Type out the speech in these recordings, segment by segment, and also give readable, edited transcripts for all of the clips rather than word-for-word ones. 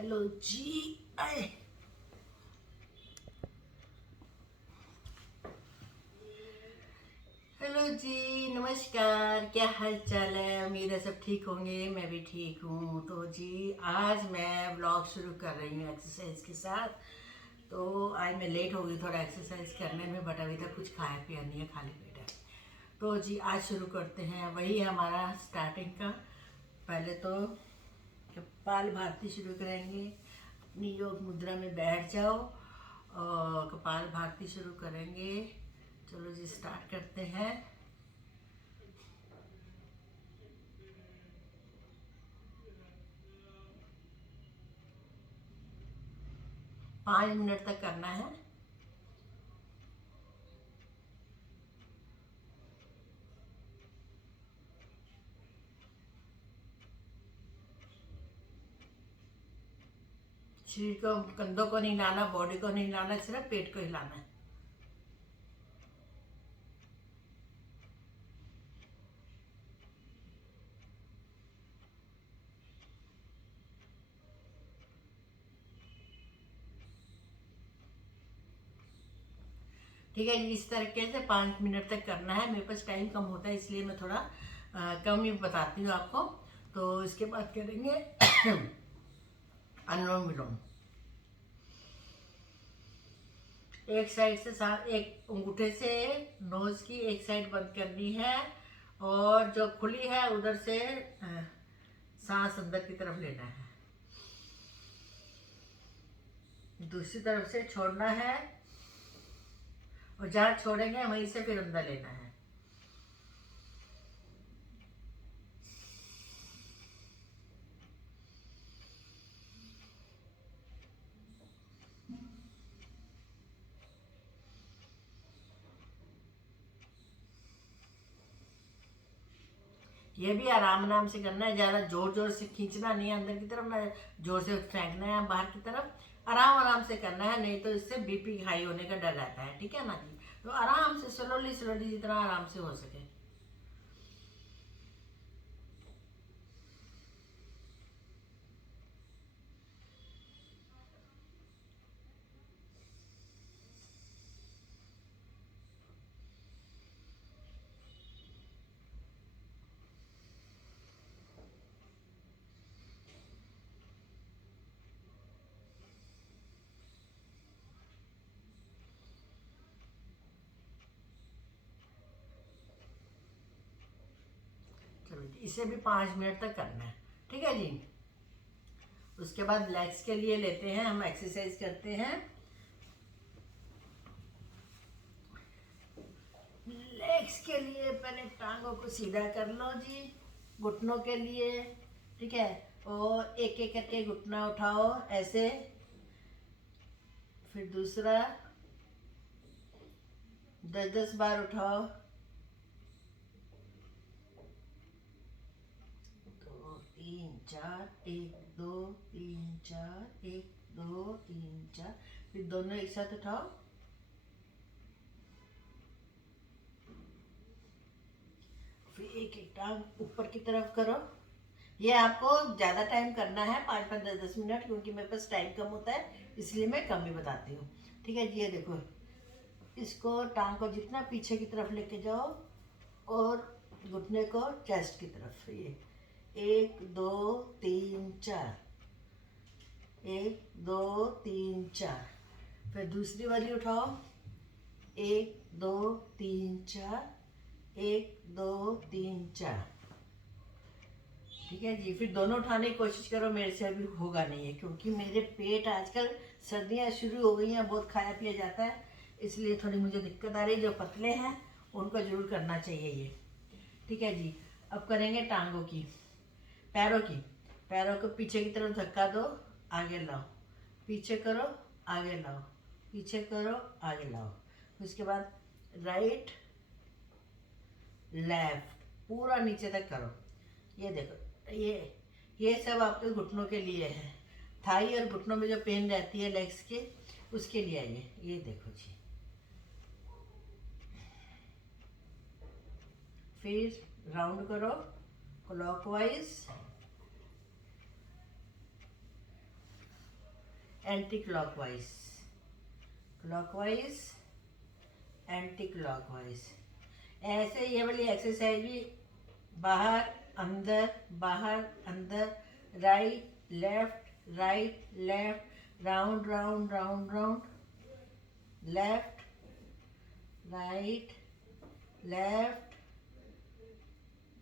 Hello जी। आए hello जी, नमस्कार। क्या हाल चाल है? उम्मीद है सब ठीक होंगे। मैं भी ठीक हूँ। तो जी आज मैं व्लॉग शुरू कर रही हूँ एक्सरसाइज के साथ। तो आज मैं लेट हो गई थोड़ा एक्सरसाइज करने में, बट अभी तक कुछ खाया पिया नहीं है, खाली पेट है। तो जी आज शुरू करते हैं। वही है हमारा स्टार्टिंग का। पहले तो कपाल भारती शुरू करेंगे। अपनी योग मुद्रा में बैठ जाओ और कपाल भारती शुरू करेंगे। चलो जी स्टार्ट करते हैं। 5 मिनट तक करना है। शरीर को, कंधों को नहीं हिलाना, बॉडी को नहीं हिलाना, सिर्फ पेट को हिलाना है। ठीक है जी, इस तरीके से 5 मिनट तक करना है। मेरे पास टाइम कम होता है, इसलिए मैं थोड़ा कम ही बताती हूँ आपको। तो इसके बाद करेंगे अनुलोम विलोम। एक साइड से एक अंगूठे से नोज की एक साइड बंद करनी है, और जो खुली है उधर से सांस अंदर की तरफ लेना है। दूसरी तरफ से छोड़ना है, और जहाँ छोड़ेंगे वहीं से फिर अंदर लेना है। ये भी आराम आराम से करना है, ज़्यादा जोर जोर से खींचना नहीं है अंदर की तरफ, ना जोर से फेंकना है बाहर की तरफ। आराम आराम से करना है, नहीं तो इससे बीपी हाई होने का डर रहता है। ठीक है ना जी? तो आराम से स्लोली स्लोली, जितना आराम से हो सके। चलो जी, इसे भी 5 मिनट तक करना है। ठीक है जी। उसके बाद लेग्स के लिए लेते हैं, हम एक्सरसाइज करते हैं। लेग्स के लिए पहले टांगों को सीधा कर लो जी। घुटनों के लिए, ठीक है, और एक एक करके घुटना उठाओ ऐसे। फिर दूसरा 10-10 बार उठाओ। 2 3 4, 1 2 3 4, 1 2 3 4। फिर दोनों एक साथ उठाओ। फिर एक एक टांग ऊपर की तरफ करो। ये आपको ज़्यादा टाइम करना है, 5-5 10-10 मिनट, क्योंकि मेरे पास टाइम कम होता है, इसलिए मैं कम ही बताती हूँ। ठीक है जी। ये देखो, इसको टांग को जितना पीछे की तरफ लेके जाओ, और घुटने को चेस्ट की तरफ। ये 1 2 3 4, 1 2 3 4। फिर दूसरी वाली उठाओ। 1 2 3 4, 1 2 3 4। ठीक है जी। फिर दोनों उठाने की कोशिश करो, मेरे से अभी होगा नहीं है, क्योंकि मेरे पेट आजकल, सर्दियाँ शुरू हो गई हैं, बहुत खाया पिया जाता है, इसलिए थोड़ी मुझे दिक्कत आ रही है। जो पतले हैं उनको जरूर करना चाहिए ये। ठीक है जी। अब करेंगे टांगों की, पैरों की। पैरों को पीछे की तरफ धक्का दो, आगे लाओ, पीछे करो, आगे लाओ, पीछे करो, आगे लाओ। उसके बाद राइट लेफ्ट, पूरा नीचे तक करो। ये देखो, ये सब आपके घुटनों के लिए है। थाई और घुटनों में जो पेन रहती है लेग्स के, उसके लिए है ये देखो जी। फिर राउंड करो clockwise. Anti clockwise, clockwise, anti clockwise. ऐसे ये वाली एक्सरसाइज भी बाहर अंदर, बाहर अंदर, right left, right left, round round round round, left right left,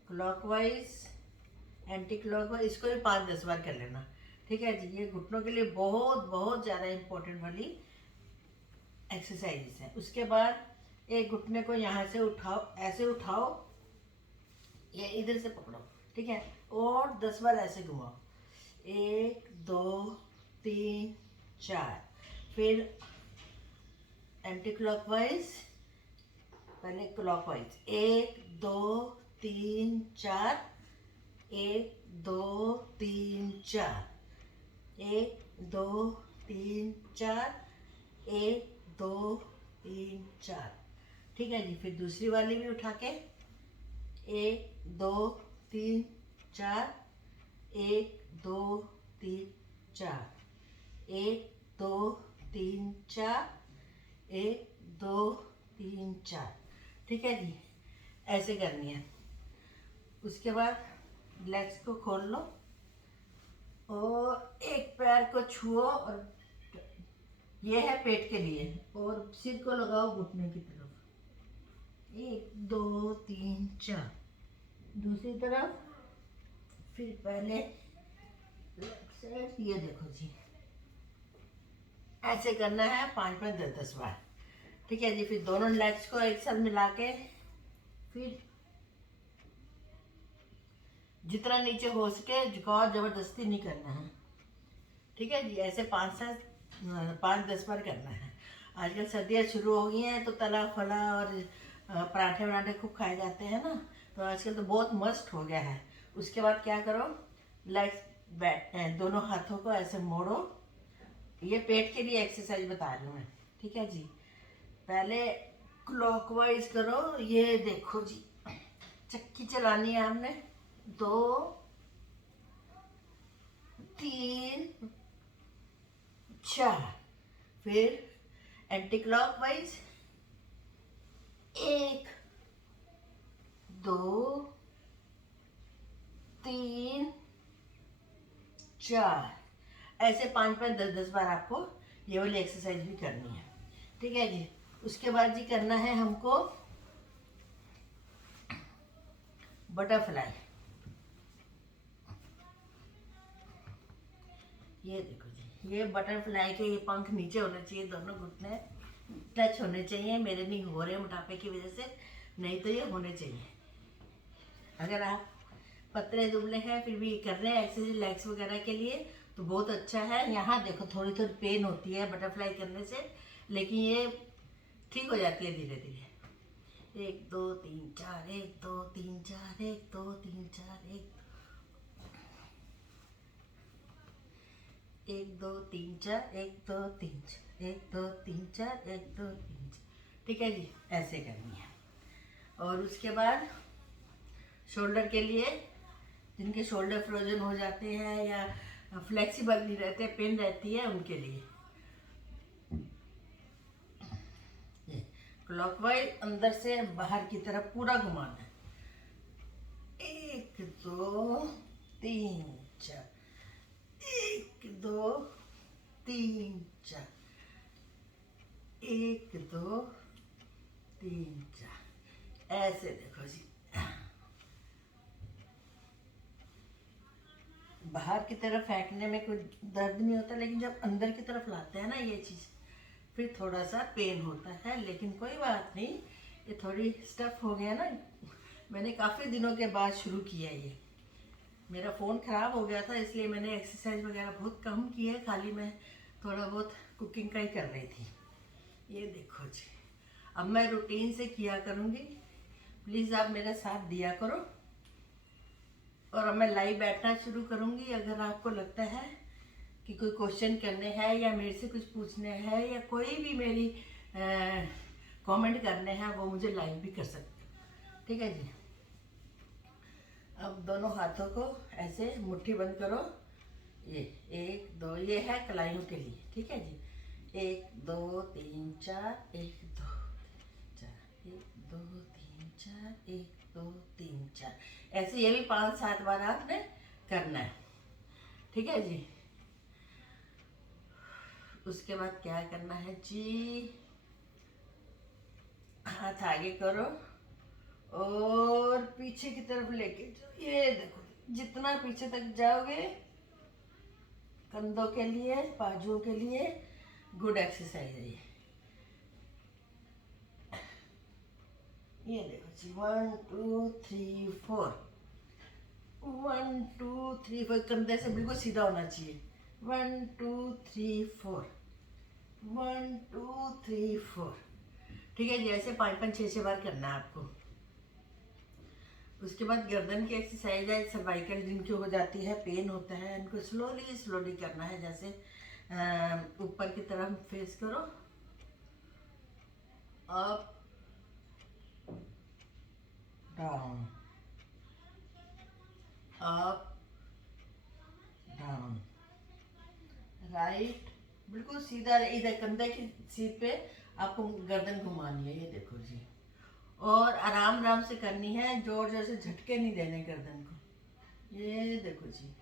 clockwise, anti clockwise. इसको भी 5-10 बार कर लेना, ठीक है जी। ये घुटनों के लिए बहुत बहुत ज़्यादा इम्पोर्टेंट वाली एक्सरसाइज है। उसके बाद एक घुटने को यहाँ से उठाओ, ऐसे उठाओ, ये इधर से पकड़ो, ठीक है, और 10 बार ऐसे घुमाओ, 1 2 3 4। फिर एंटी क्लॉकवाइज, पहले क्लॉकवाइज, 1 2 3 4, 1 2 3 4, 1 2 3 4, 1 2 3 4, ठीक है जी। फिर दूसरी वाली भी उठा के 1 2 3 4, 1 2 3 4, 1 2 3 4, 1 2 3 4, ठीक है जी। ऐसे करनी है। उसके बाद लेग्स को खोल लो और एक पैर को छुओ, और ये है पेट के लिए, और सिर को लगाओ घुटने की तरफ, 1 2 3 4। दूसरी तरफ, फिर पहले लेफ्ट साइड, ये देखो जी, ऐसे करना है 5-5 10 बार, ठीक है जी। फिर दोनों लेग्स को एक साथ मिला के फिर जितना नीचे हो सके झुकाओ, जबरदस्ती नहीं करना है, ठीक है जी। ऐसे 5-10 बार करना है। आजकल सर्दियाँ शुरू हो गई हैं तो तला फला और पराठे वराठे खूब खाए जाते हैं ना, तो आजकल तो बहुत मस्त हो गया है। उसके बाद क्या करो, लेग्स बैठ, दोनों हाथों को ऐसे मोड़ो। ये पेट के लिए एक्सरसाइज बता रही हूँ मैं, ठीक है जी। पहले क्लॉकवाइज करो, ये देखो जी, चक्की चलानी है हमने, 2 3 4। फिर एंटी क्लॉकवाइज, 1 2 3 4। ऐसे 5-5 10 बार आपको ये वाली एक्सरसाइज भी करनी है, ठीक है जी। उसके बाद जी करना है हमको बटरफ्लाई। ये देखो जी, ये बटरफ्लाई के ये पंख नीचे होने चाहिए, दोनों घुटने टच होने चाहिए। मेरे नहीं हो रहे मोटापे की वजह से, नहीं तो ये होने चाहिए। अगर आप पतले दुबले हैं फिर भी कर रहे हैं एक्सरसाइज लेग्स वगैरह के लिए तो बहुत अच्छा है। यहाँ देखो थोड़ी थोड़ी पेन होती है बटरफ्लाई करने से, लेकिन ये ठीक हो जाती है धीरे धीरे। 1 2 3 4, 1 2 3 4, 1 2 3 4, 1 2 3 4, 1 2 3 4, 1 2 3 4, 1 2 3 4, ठीक है जी। ऐसे करनी है। और उसके बाद शोल्डर के लिए, जिनके शोल्डर फ्रोजन हो जाते हैं या फ्लेक्सिबल नहीं रहते, पेन रहती है, उनके लिए क्लॉकवाइज अंदर से बाहर की तरफ पूरा घुमाना है। 1 2 3 4, 1 2 3 4, 1 2 3 4। ऐसे देखो जी, बाहर की तरफ फेंकने में कोई दर्द नहीं होता, लेकिन जब अंदर की तरफ लाते हैं ना ये चीज़, फिर थोड़ा सा पेन होता है, लेकिन कोई बात नहीं। ये थोड़ी स्टफ हो गया ना, मैंने काफ़ी दिनों के बाद शुरू किया ये। मेरा फ़ोन ख़राब हो गया था, इसलिए मैंने एक्सरसाइज वगैरह बहुत कम की है, खाली मैं थोड़ा बहुत कुकिंग का ही कर रही थी। ये देखो जी, अब मैं रूटीन से किया करूँगी, प्लीज़ आप मेरा साथ दिया करो। और अब मैं लाइव बैठना शुरू करूँगी। अगर आपको लगता है कि कोई क्वेश्चन करने हैं या मेरे से कुछ पूछने हैं या कोई भी मेरी कमेंट करने हैं, वो मुझे लाइव भी कर सकते हैं, ठीक है जी। अब दोनों हाथों को ऐसे मुट्ठी बंद करो, ये 1 2, ये है कलाइयों के लिए, ठीक है जी। 1 2 3 4, 1 2 4, 1 2 3 4, 1 2 3 4, ऐसे ये भी 5 7 बार आपने करना है, ठीक है जी। उसके बाद क्या करना है जी, हाथ आगे करो और पीछे की तरफ लेके जाओ। ये देखो, जितना पीछे तक जाओगे, कंधों के लिए, बाजुओं के लिए गुड एक्सरसाइज है ये देखो जी, 1 2 3 4, 1 2 3 4, कंधे से बिल्कुल सीधा होना चाहिए। 1 2 3 4, 1 2 3 4, ठीक है जी। ऐसे 5 5 6 6 बार करना है आपको। उसके बाद गर्दन की एक्सरसाइज है, सर्वाइकल जिनकी हो जाती है, पेन होता है, इनको स्लोली स्लोली करना है। जैसे ऊपर की तरफ फेस करो, up down, up down, right, बिल्कुल सीधा। इधर कंधे की सीध पे आपको गर्दन घुमानी है, ये देखो जी। और आराम आराम से करनी है, जोर जोर से झटके नहीं देने गर्दन को। ये देखो जी,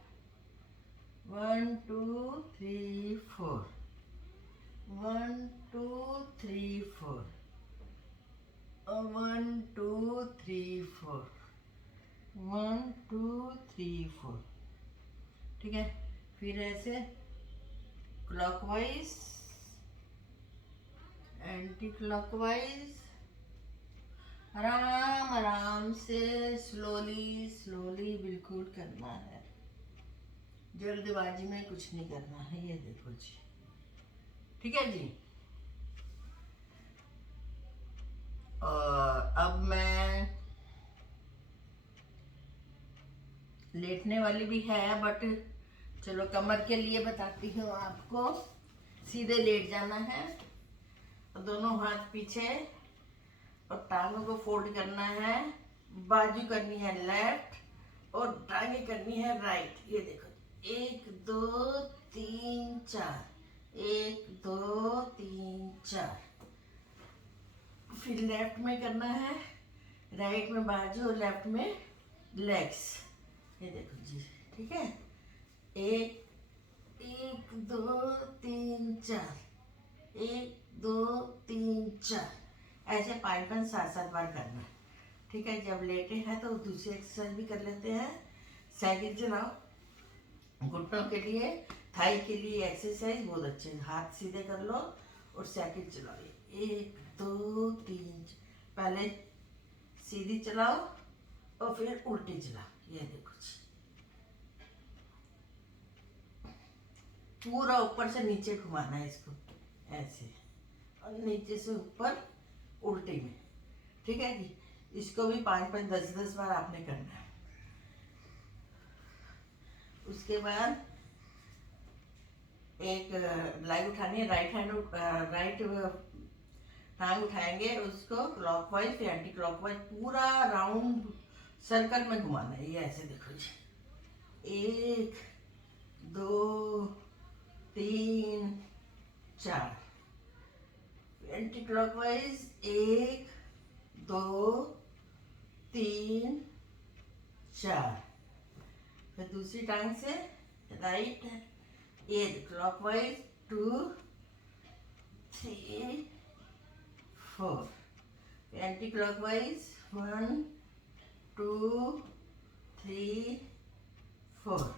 1 2 3 4, 1 2 3 4, 1 2 3 4, 1 2 3 4, ठीक है। फिर ऐसे क्लॉकवाइज, एंटी क्लॉकवाइज, आराम आराम से, स्लोली स्लोली बिल्कुल करना है, जल्दबाजी में कुछ नहीं करना है। ये देखो जी, ठीक है जी। और अब मैं लेटने वाली भी है, बट चलो कमर के लिए बताती हूँ आपको। सीधे लेट जाना है, दोनों हाथ पीछे, और टांगों को फोल्ड करना है। बाजू करनी है लेफ्ट और टांगे करनी है राइट। ये देखो, 1 2 3 4, 1 2 3 4। फिर लेफ्ट में करना है, राइट में बाजू और लेफ्ट में लेग्स। ये देखो जी, ठीक है। 1 1 2 3 4, 1 2 3 4, ऐसे 5 5 7 7 बार करना है, ठीक है। जब लेटे हैं तो दूसरी एक्सरसाइज भी कर लेते हैं। साइकिल चलाओ, घुटनों के लिए, थाई के लिए एक्सरसाइज बहुत अच्छे। हाथ सीधे कर लो और साइकिल चलाओ। 1 2 3, पहले सीधी चलाओ और फिर उल्टी चलाओ। ये देखो जी, पूरा ऊपर से नीचे घुमाना है इसको, ऐसे, और नीचे से ऊपर उल्टी में, ठीक है जी। इसको भी 5 5 10 10 बार आपने करना है। उसके बाद एक लेग उठानी है, राइट हैंड, राइट टांग उठाएंगे, उसको क्लॉकवाइज फिर एंटी क्लॉकवाइज पूरा राउंड सर्कल में घुमाना है। ये ऐसे देखो जी, 1 2 3 4, एंटी क्लॉकवाइज 1 2 3 4, फिर दूसरी टांग से राइट, ये क्लॉकवाइज 2 3 4, एंटी क्लॉकवाइज 1 2 3 4।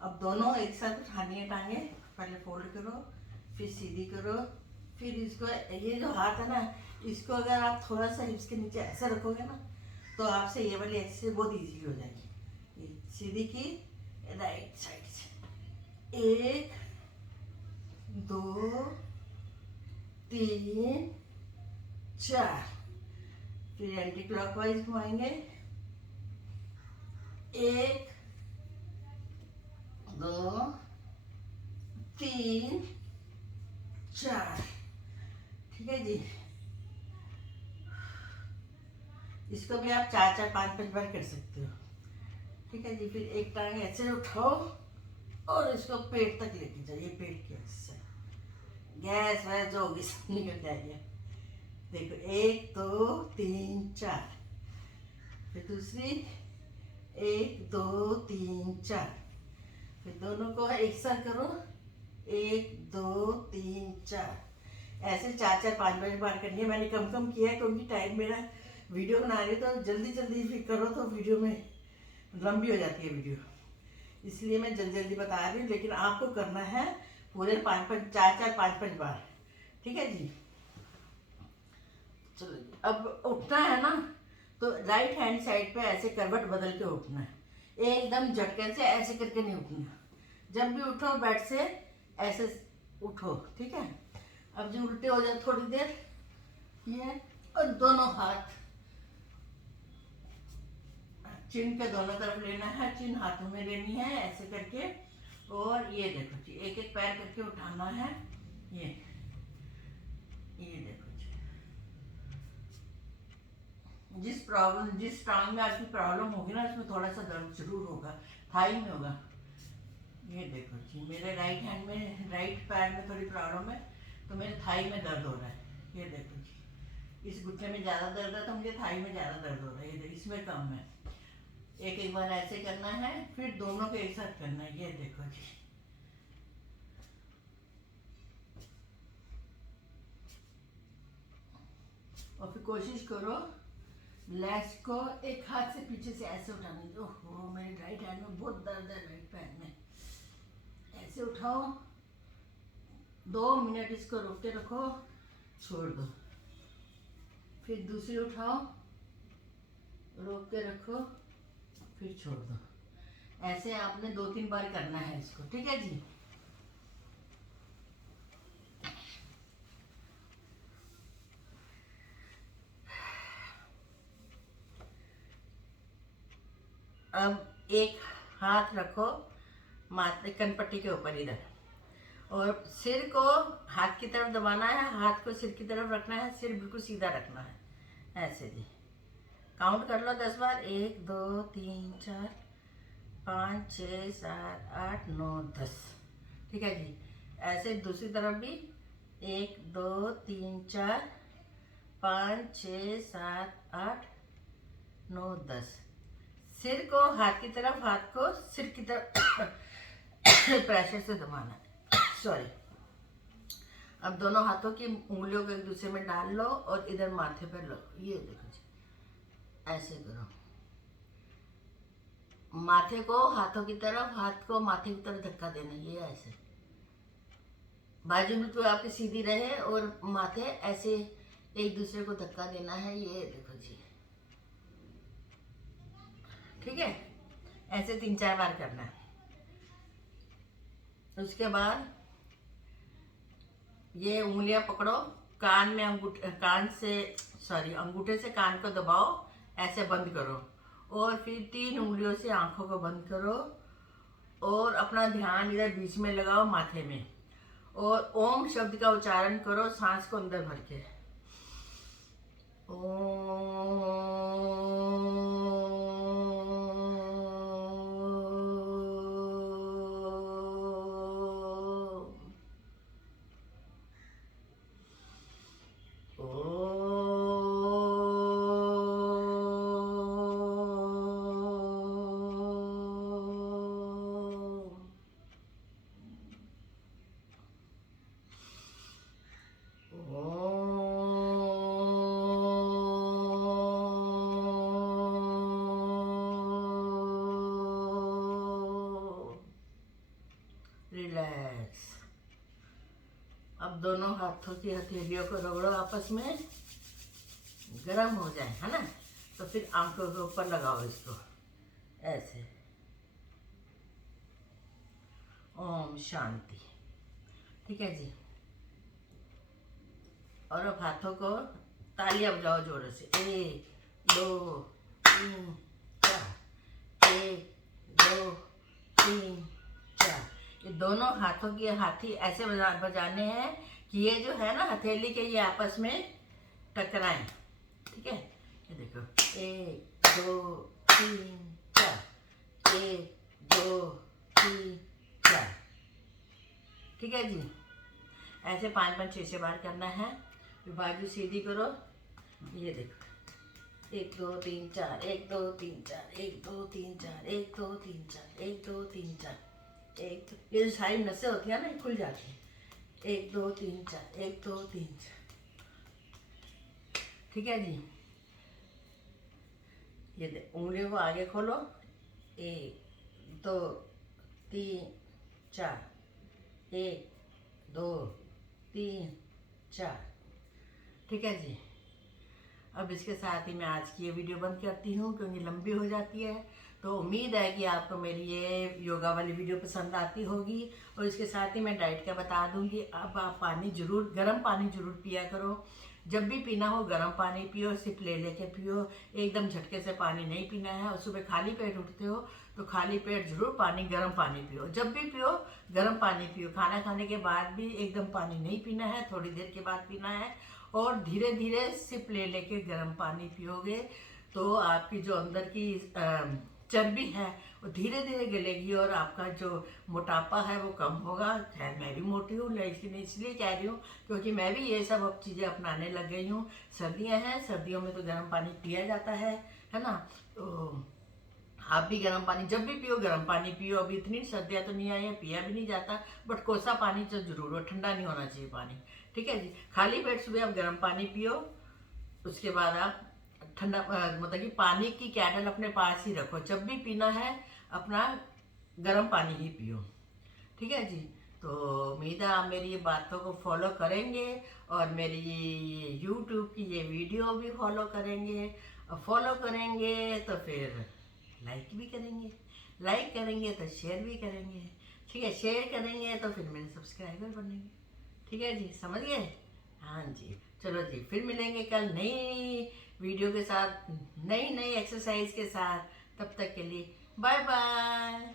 अब दोनों एक साथ उठानी है टांगे, पहले फोल्ड करो, फिर सीधी करो, फिर इसको, ये जो हाथ है ना, इसको अगर आप थोड़ा सा हिप्स के नीचे ऐसे रखोगे ना, तो आपसे ये वाली एक्सरसाइज बहुत इजी हो जाएगी। सीधी की, राइट साइड से, 1 2 3 4, फिर एंटी क्लॉकवाइज घुमाएंगे, 1 2 3 4, ठीक है जी। इसको भी आप 4 4 5 5 बार कर सकते हो, ठीक है जी। फिर एक टांग ऐसे उठाओ और इसको पेट तक लेके जाइए, पेट के हिस्से गैस वैस जो होगी सब निकल जाएगी। देखो 1 2 3 4, फिर दूसरी 1 2 3 4, फिर दोनों को एक साथ करो 1 2 3 4, ऐसे 4 4 5 बार करनी है। मैंने कम कम किया है क्योंकि टाइम मेरा वीडियो बना रही है, तो जल्दी जल्दी फिर करो तो वीडियो में लंबी हो जाती है वीडियो, इसलिए मैं जल्दी जल्दी बता रही हूँ। लेकिन आपको करना है पूरे 5 5 4 4 5 5 बार, ठीक है जी। चलो जी, अब उठना है ना, तो राइट हैंड साइड पे ऐसे करवट बदल के उठना है, एकदम झटके से ऐसे करके नहीं उठना। जब भी उठो बेड से ऐसे उठो, ठीक है। अब जो उल्टे हो जाए थोड़ी देर ये, और दोनों हाथ चिन के दोनों तरफ लेना है, चिन हाथों में लेनी है ऐसे करके। और ये देखो जी, एक एक पैर करके उठाना है। ये देखो जी, जिस टांग में आपकी प्रॉब्लम होगी ना, इसमें थोड़ा सा दर्द जरूर होगा, थाई में होगा। ये देखो जी, मेरे राइट हैंड में, राइट पैर में थोड़ी प्रॉब्लम है, तो मेरे थाई में दर्द हो रहा है। ये देखो जी, इस घुटने में ज़्यादा दर्द है तो मुझे थाई में ज़्यादा दर्द हो रहा है, ये इसमें कम है। एक एक बार ऐसे करना है, फिर दोनों को एक साथ करना है। ये देखो जी, और फिर कोशिश करो लेग्स को एक हाथ से पीछे से ऐसे उठाने की। ओहो, मेरे राइट हैंड में बहुत दर्द है, राइट पैर में। ऐसे उठाओ, 2 मिनट इसको रोक के रखो, छोड़ दो, फिर दूसरी उठाओ, रोक के रखो, फिर छोड़ दो। ऐसे आपने 2 3 बार करना है इसको, ठीक है जी। अब एक हाथ रखो माथे कनपट्टी के ऊपर इधर, और सिर को हाथ की तरफ दबाना है, हाथ को सिर की तरफ रखना है, सिर बिल्कुल सीधा रखना है। ऐसे जी, काउंट कर लो 10 बार, 1 2 3 4 5 6 7 8 9 10, ठीक है जी। ऐसे दूसरी तरफ भी 1 2 3 4 5 6 7 8 9 10। सिर को हाथ की तरफ, हाथ को सिर की तरफ प्रेशर से दबाना है, सॉरी। अब दोनों हाथों की उंगलियों को एक दूसरे में डाल लो और इधर माथे पर लो। ये देखो जी, ऐसे करो, माथे को हाथों की तरफ, हाथ को माथे की तरफ धक्का देना। ये ऐसे बाजू में तो आपकी सीधी रहे, और माथे ऐसे एक दूसरे को धक्का देना है। ये देखो जी, ठीक है। ऐसे 3 4 बार करना है। उसके बाद ये उंगलियां पकड़ो, कान में अंगूठे से कान को दबाओ, ऐसे बंद करो, और फिर 3 उंगलियों से आंखों को बंद करो, और अपना ध्यान इधर बीच में लगाओ माथे में, और ओम शब्द का उच्चारण करो सांस को अंदर भर के। रिलैक्स। अब दोनों हाथों की हथेलियों को रगड़ो आपस में, गर्म हो जाए, है ना, तो फिर आंखों के ऊपर लगाओ इसको ऐसे। ओम शांति, ठीक है जी। और अब हाथों को तालियां बजाओ जोरों से, 1 2 3 4, 1 2 3 4। ये दोनों हाथों की हाथी ऐसे बजाने हैं कि ये जो है ना हथेली के, ये आपस में टकराएं, ठीक है। ये देखो, 1 2 3 4, 1 2 3 4, ठीक है जी। ऐसे 5-5 6-6 बार करना है। फिर बाजू सीधी करो, ये देखो 1 2 3 4 1 2 3 4 1 2 3 4 1 2 3 4 1 2 3 4 1 ये जो सारी नसें होती है ना, ये खुल जाती है। 1 2 3 4 1 2 3 4, ठीक है जी। ये उंगलियों को आगे खोलो, 1 2 3 4 1 2 3 4, ठीक है जी। अब इसके साथ ही मैं आज की ये वीडियो बंद करती हूँ क्योंकि लंबी हो जाती है। तो उम्मीद है कि आपको मेरी ये योगा वाली वीडियो पसंद आती होगी। और इसके साथ ही मैं डाइट का बता दूंगी। अब आप पानी जरूर, गर्म पानी जरूर पिया करो। जब भी पीना हो गर्म पानी पियो, सिप ले लेके पियो, एकदम झटके से पानी नहीं पीना है। और सुबह खाली पेट उठते हो तो खाली पेट जरूर पानी, गर्म पानी पियो। जब भी पियो गर्म पानी पियो। खाना खाने के बाद भी एकदम पानी नहीं पीना है, थोड़ी देर के बाद पीना है। और धीरे धीरे सिप ले लेके गर्म पानी पियोगे तो आपकी जो अंदर की चर्बी है वो धीरे धीरे गलेगी और आपका जो मोटापा है वो कम होगा। खैर मैं भी मोटी हूँ, लेकिन इसलिए कह रही हूँ क्योंकि मैं भी ये सब अब चीज़ें अपनाने लग गई हूँ। सर्दियाँ हैं, सर्दियों में तो गर्म पानी पिया जाता है ना। तो आप भी गर्म पानी जब भी पियो गर्म पानी पियो। अभी इतनी सर्दियाँ तो नहीं आई है, पिया भी नहीं जाता, बट कोसा पानी तो जरूर हो, ठंडा नहीं होना चाहिए पानी, ठीक है जी। खाली पेट सुबह आप गर्म पानी पियो, उसके बाद आप ठंडा मतलब कि पानी की कैटल अपने पास ही रखो। जब भी पीना है अपना गर्म पानी ही पियो, ठीक है जी। तो उम्मीद है आप मेरी ये बातों को फॉलो करेंगे और मेरी यूट्यूब की ये वीडियो भी फॉलो करेंगे। और फॉलो करेंगे तो फिर लाइक भी करेंगे, लाइक करेंगे तो शेयर भी करेंगे, ठीक है। शेयर करेंगे तो फिर मेरे सब्सक्राइबर बनेंगे, ठीक है जी। समझ गए? हाँ जी। चलो जी, फिर मिलेंगे कल नई वीडियो के साथ, नई नई एक्सरसाइज के साथ। तब तक के लिए बाय बाय।